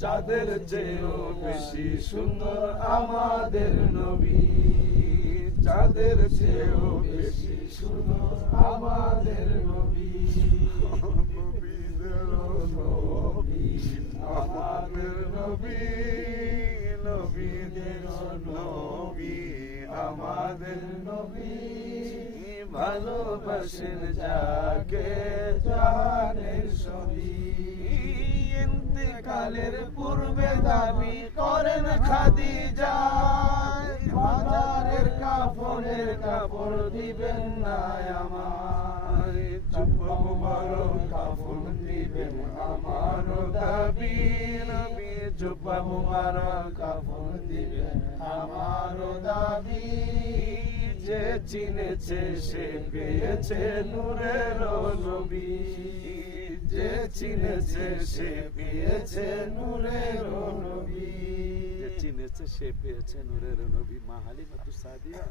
চাঁদের চেয়েও বেশি সুন্দর আমাদের নবী, চাঁদের চেয়েও বেশি সুন্দর আমাদের নবী, নবীদের নবী আমাদের নবী, নবীদের নবী আমাদের নবী, ভালোবাসেন যাকে জাহানের সবই, ইন্তেকালের পূর্বে দাবি করেন খাদিজা, বাজারের কাফনের কাপড় দিবেন না আমায়, জুব্বা মুবারক কাফন দিবেন আমার দাবি, নবী জুব্বা মুবারক কাফন দিবেন আমার দাবি, যে চিনেছে সে পেয়েছে নূরের নবী, যে চিনেছে সে পেয়েছে নূরের নবী, যে চিনেছে সে পেয়েছে নূরের নবী। মা হালিমাতুস সাদিয়া